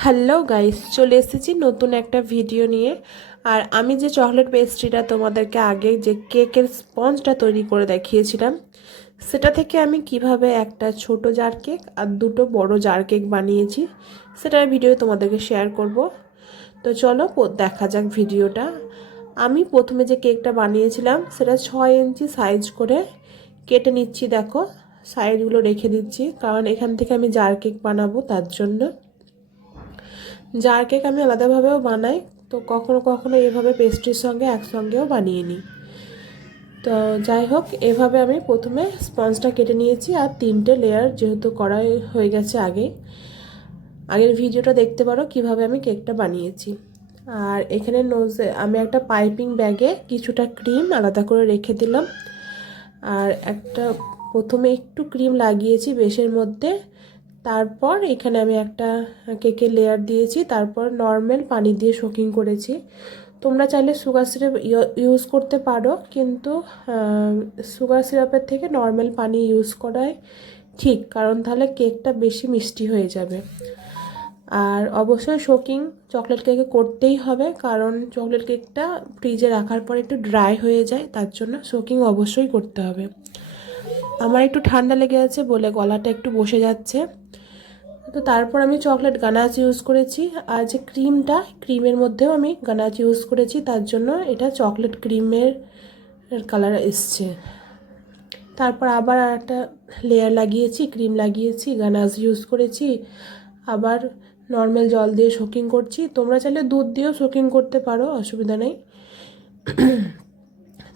Hello guys, চলে এসেছি নতুন একটা ভিডিও নিয়ে। আর আমি যে চকলেট পেস্ট্রিটা তোমাদেরকে আগে যে কেকের স্পঞ্জটা তৈরি করে দেখিয়েছিলাম, সেটা থেকে আমি কিভাবে একটা ছোট জার কেক আর দুটো বড় জার কেক বানিয়েছি সেটার ভিডিও তোমাদেরকে শেয়ার করব। তো চলো দেখা যাক ভিডিওটা। আমি প্রথমে যে কেকটা বানিয়েছিলাম সেটা 6 ইঞ্চি সাইজ করে কেটে নিচ্ছি। দেখো, সাইডগুলো রেখে দিচ্ছি কারণ এখান থেকে আমি জার কেক বানাবো, তার জন্য। জার কেক আমি আলাদাভাবেও বানাই, তো কখনো কখনো এভাবে পেস্ট্রির সঙ্গে একসঙ্গেও বানিয়ে নিই। তো যাই হোক, এভাবে আমি প্রথমে স্পঞ্জটা কেটে নিয়েছি আর 3টে লেয়ার যেহেতু করা হয়ে গেছে আগের ভিডিওটা দেখতে পারো কিভাবে আমি কেকটা বানিয়েছি। আর এখানে আমি একটা পাইপিং ব্যাগে কিছুটা ক্রিম আলাদা করে রেখে দিলাম। আর প্রথমে একটু ক্রিম লাগিয়েছি বেশের মধ্যে, তারপর এখানে আমি একটা কেকের লেয়ার দিয়েছি, তারপর নর্মাল পানি দিয়ে সোকিং করেছি। তোমরা চাইলে সুগার সিরাপ ইউজ করতে পারো, কিন্তু সুগার সিরাপের থেকে নর্মাল পানি ইউজ করাই ঠিক, কারণ তাহলে কেকটা বেশি মিষ্টি হয়ে যাবে। আর অবশ্যই সোকিং চকলেট কেকে করতেই হবে, কারণ চকলেট কেকটা ফ্রিজে রাখার পর একটু ড্রাই হয়ে যায়, তার জন্য সোকিং অবশ্যই করতে হবে। আমার একটু ঠান্ডা লেগে আছে বলে গলাটা একটু বসে যাচ্ছে। তো তারপর আমি চকলেট গানাচ ইউজ করেছি, আর যে ক্রিমের মধ্যেও আমি গানাচ ইউজ করেছি, তার জন্য এটা চকলেট ক্রিমের কালার এসছে। তারপর আবার একটা লেয়ার লাগিয়েছি, ক্রিম লাগিয়েছি, গানাচ ইউজ করেছি, আবার নর্মাল জল দিয়ে সোকিং করছি। তোমরা চাইলে দুধ দিয়েও সোকিং করতে পারো, অসুবিধা নেই।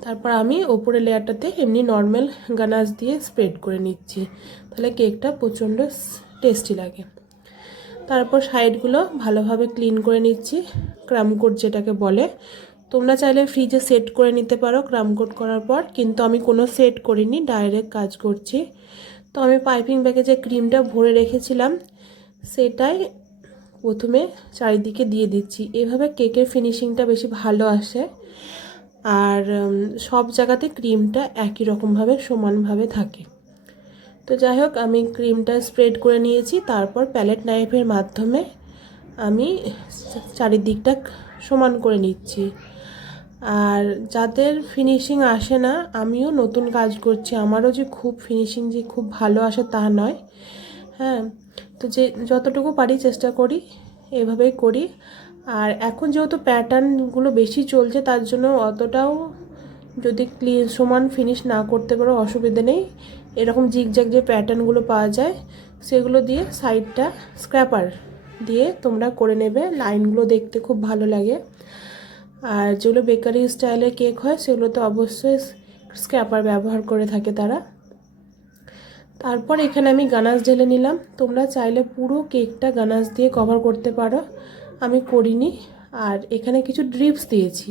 তারপর আমি ওপরের লেয়ারটাতে এমনি নর্মাল গানাচ দিয়ে স্প্রেড করে নিচ্ছি, তাহলে কেকটা প্রচণ্ড টেস্টি লাগে। তারপর সাইডগুলো ভালোভাবে ক্লিন করে নিচ্ছি, ক্রাম কোট যেটাকে বলে। তোমরা চাইলে ফ্রিজে সেট করে নিতে পারো ক্রাম কোট করার পর, কিন্তু আমি কোনো সেট করিনি, ডাইরেক্ট কাজ করছি। তো আমি পাইপিং ব্যাগে যে ক্রিমটা ভরে রেখেছিলাম সেটাই প্রথমে চারিদিকে দিয়ে দিচ্ছি। এভাবে কেকের ফিনিশিংটা বেশি ভালো আসে, আর সব জায়গাতে ক্রিমটা একই রকমভাবে সমানভাবে থাকে। তো যাই হোক, আমি ক্রিমটা স্প্রেড করে নিয়েছি, তারপর প্যালেট নাইফের মাধ্যমে আমি চারিদিকটা সমান করে নিচ্ছি। আর যাদের ফিনিশিং আসে না, আমিও নতুন কাজ করছি, আমারও যে খুব ফিনিশিং যে খুব ভালো আসে তা নয়। হ্যাঁ, তো যে যতটুকু পারি চেষ্টা করি, এভাবেই করি। আর এখন যেহেতু প্যাটার্নগুলো বেশি চলছে, তার জন্য অতটাও যদি সমান ফিনিশ না করতে পারো অসুবিধা নেই। এরকম জিগজ্যাগ যে প্যাটার্নগুলো পাওয়া যায় সেগুলো দিয়ে সাইডটা স্ক্র্যাপার দিয়ে তোমরা করে নেবে, লাইনগুলো দেখতে খুব ভালো লাগে। আর যেগুলো বেকারি স্টাইলে কেক হয় সেগুলো তো অবশ্যই স্ক্র্যাপার ব্যবহার করে থাকে তারা। তারপর এখানে আমি গানাশ ঢেলে নিলাম। তোমরা চাইলে পুরো কেকটা গানাশ দিয়ে কভার করতে পারো, আমি করিনি। আর এখানে কিছু ড্রিপস দিয়েছি,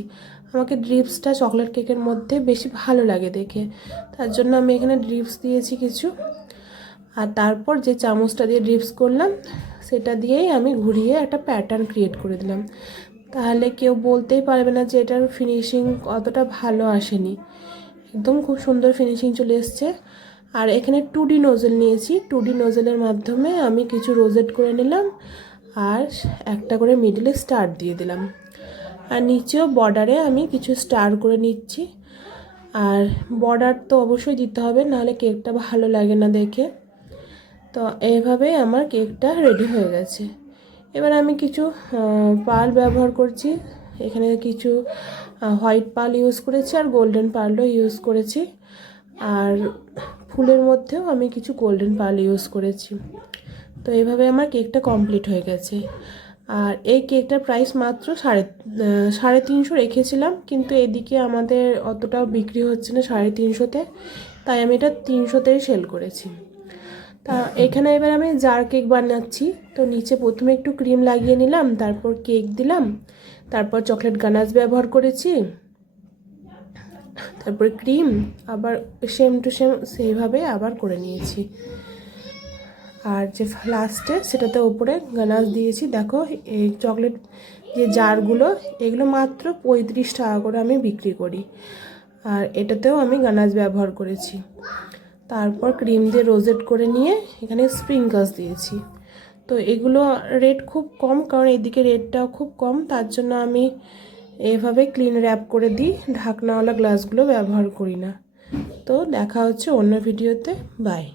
আমাকে ড্রিপসটা চকলেট কেকের মধ্যে বেশি ভালো লাগে দেখে, তার জন্য আমি এখানে ড্রিপস দিয়েছি কিছু। আর তারপর যে চামচটা দিয়ে ড্রিপস করলাম সেটা দিয়েই আমি ঘুরিয়ে একটা প্যাটার্ন ক্রিয়েট করে দিলাম, তাহলে কেউ বলতেই পারবে না যে এটার ফিনিশিং অতটা ভালো আসেনি। একদম খুব সুন্দর ফিনিশিং চলে এসছে। আর এখানে 2D নোজেল নিয়েছি, 2D নোজেলের মাধ্যমে আমি কিছু রোজেট করে নিলাম, আর একটা করে মিডলে স্টার দিয়ে দিলাম। আর নিচেও বর্ডারে আমি কিছু স্টার করে নিচ্ছি। আর বর্ডার তো অবশ্যই দিতে হবে, নাহলে কেকটা ভালো লাগে না দেখে। তো এইভাবে আমার কেকটা রেডি হয়ে গেছে। এবার আমি কিছু পার্ল ব্যবহার করছি, এখানে কিছু হোয়াইট পার্ল ইউজ করেছি আর গোল্ডেন পার্লও ইউজ করেছি। আর ফুলের মধ্যেও আমি কিছু গোল্ডেন পার্ল ইউজ করেছি। তো এইভাবে আমার কেকটা কমপ্লিট হয়ে গেছে। আর এই কেকটার প্রাইস মাত্র 350 রেখেছিলাম, কিন্তু এদিকে আমাদের অতটাও বিক্রি হচ্ছে না 350-তে, তাই আমি এটা 300-তেই সেল করেছি। তা এখানে এবার আমি জার কেক বানাচ্ছি। তো নিচে প্রথমে একটু ক্রিম লাগিয়ে নিলাম, তারপর কেক দিলাম, তারপর চকলেট গানাশ ব্যবহার করেছি, তারপর ক্রিম আবার সেম টু সেম সেইভাবে আবার করে নিয়েছি। আর যে লাস্টে সেটাতে ওপরে গানাশ দিয়েছি। দেখো, এই চকলেট যে জারগুলো এগুলো মাত্র 35 টাকা করে আমি বিক্রি করি, আর এটাতেও আমি গানাশ ব্যবহার করেছি। তারপর ক্রিম দিয়ে রোজেট করে নিয়ে এখানে স্প্রিঙ্কলস দিয়েছি। তো এগুলো রেট খুব কম, কারণ এদিকে রেটটাও খুব কম, তার জন্য আমি এভাবে ক্লিন র্যাপ করে দিই, ঢাকনাওয়ালা গ্লাসগুলো ব্যবহার করি না। তো দেখা হচ্ছে অন্য ভিডিওতে, বাই।